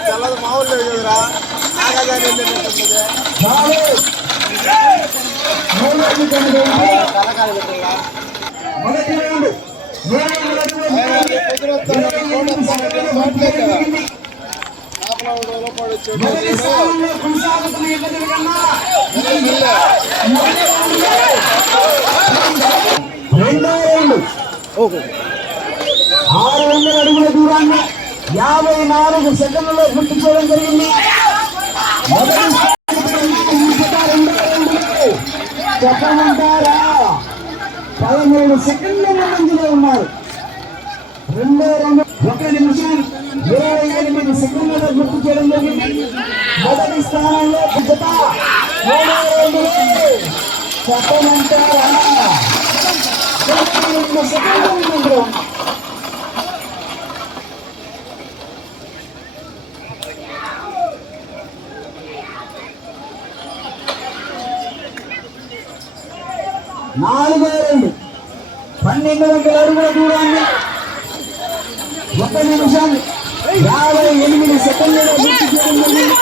చల్లదు మామూలు లేదు కదరా నాగజాని తలకాయ పెట్టరా కొనసాగుతున్న కన్నా ఆరు వందల అడుగుల దూరం యాభై నాలుగు సెకండ్లలో పూర్తి చేయడం జరిగింది చెప్పమంటారా పదమూడు సెకండ్ల ముందంజలో ఉన్నారు. రెండో రెండు ఒక నిమిషం ఇరవై ఎనిమిది సెకండ్లలో గుర్తు చేయడం జరిగింది. మొదటి స్థానంలో జత మూడో రౌండ్లో చెప్పమంటారా పదమూడు సెకండ్ల ముందంజలో ఉన్నారు నాలుగో రెండు పన్నెండు వందల అడుగుల దూరాన్ని. ఒక నిమిషం యాభై ఎనిమిది సెకండ్లలో పూర్తి చేయడం. జరిగింది.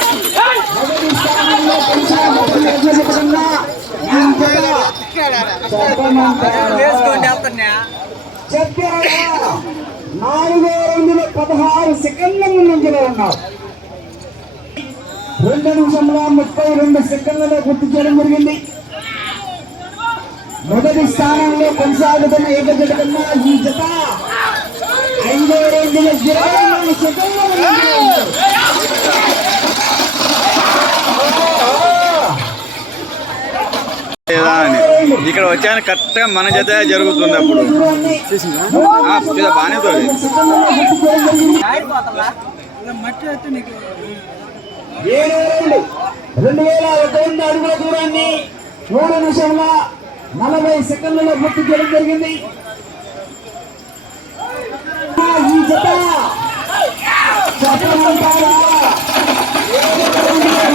మొదటి స్థానంలో కొనసాగుతున్న నాలుగో రెండులో పదహారు సెకండ్ల ముందంజలో ఉన్నారు. రెండు నిమిషంలో ముప్పై రెండు సెకండ్లలో పూర్తి చేయడం జరిగింది. మొదటి స్థానంలో కొనసాగుతున్న ఏకజట కన్నా ఈ జత ఐదో ఇరవై సెకండ్ల అని ఇక్కడ వచ్చాను కరెక్ట్గా మన జత జరుగుతుంది అప్పుడు. బాగానే రెండు రెండు వేల ఒక వంద అడుగుల దూరాన్ని మూడు నిమిషంల నలభై సెకండ్లలో పూర్తి చేయడం జరిగింది. ఈ జత.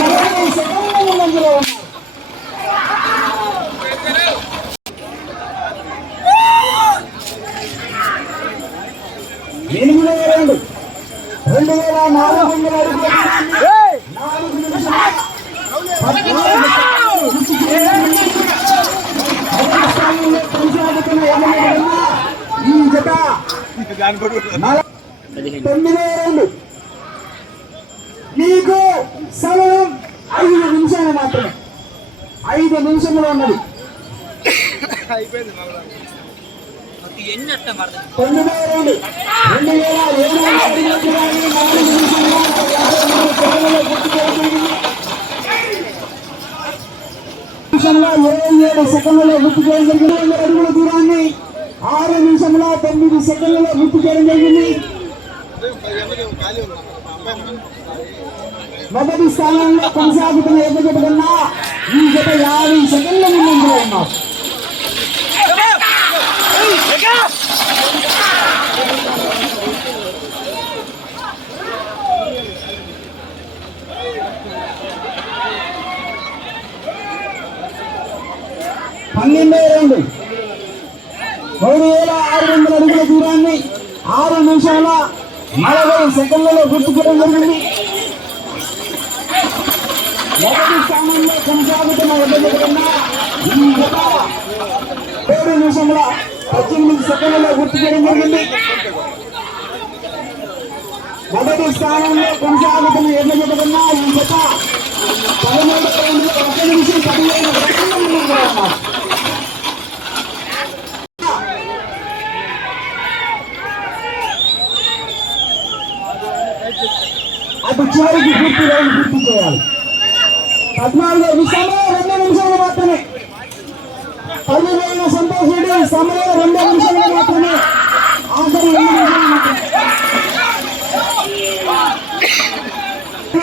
నలభై సెకండ్ల ముందంజలో ఉన్నారు. రెండు. రెండు వేల నాలుగు వందల నాలుగు నిమిషాలు పద్నాలుగు సెకండ్లు రుచి చేయండి. మొదటి స్థానంలో కొనసాగుతున్న ఎనిమిది ఈ జత తొమ్మిదో మీకు సమయం ఐదు నిమిషాలు మాత్రమే. ఐదు నిమిషంలో ఉన్నది. తొమ్మిదో రెండు రెండు వేల ఏడు వందల నాలుగు యాభై మూడు సెకండ్లలో పూర్తి చేయడం జరిగింది. నిమిషంలో ఇరవై ఏడు సెకండ్లలో గుర్తు చేయడం జరిగింది. వందల అడుగుల దూరాన్ని ఆరు నిమిషంలో తొమ్మిది సెకండ్లలో గుర్తు చేయడం జరిగింది. మొదటి స్థానంలో కొనసాగుతున్న ఎద్ద జత కన్నా ఈ జత యాభై సెకండ్ల ముందు ఉన్నారు. పన్నెండో రెండు మూడు వేల ఆరు వందల అడుగుల దూరాన్ని ఆరు నిమిషాల నలభై సెకండ్లలో గుర్తుకోవడం జరిగింది. మొదటి స్థానంలో కొనసాగుతున్న ఎడ్ల కన్నా ఈ జత ఏడు నిమిషముల పద్దెనిమిది సెకండ్లలో పూర్తి చేయడం జరిగింది. మొదటి స్థానంలో కొనసాగుతున్న ఎడ్ల జత కన్నా ఈ గత పదమూడు రౌండ్లు ఒక నిమిషం పదిహేను సెకండ్ల ముందుగా ఉన్నారు చివరికి పూర్తి రౌండ్ పూర్తి చేయాలి పద్నాలుగు సమయం రెండు నిమిషాలు మాత్రమే. పదివేల సంతోష్ రెడ్డి సమయం రెండు నిమిషాలు మాత్రమే. ఆఖరి రెండు నిమిషాలు మాత్రమే.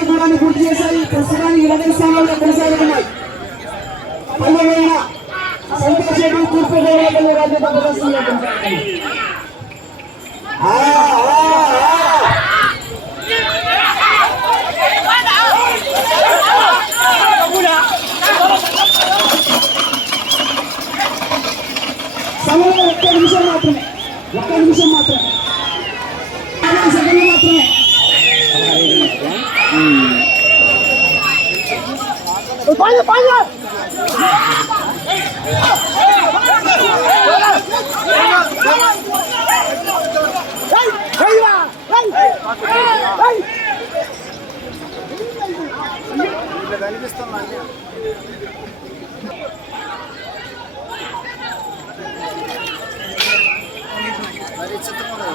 దూరాన్ని పూర్తి చేశాయి ప్రస్తుతానికి ఇరవై స్థానంలో కొనసాగుతున్నాయి పదివేల సంతోష్ రెడ్డి తూర్పు గోదావరి రాజ్య ఒక్క నిమిషం మాత్రమే. ఒక్క నిమిషం మాత్రమే. సెకండ్ మాత్రమే. పైన పైన కనిపిస్తున్నా ಮೆಚ್ಚುತ್ತೆ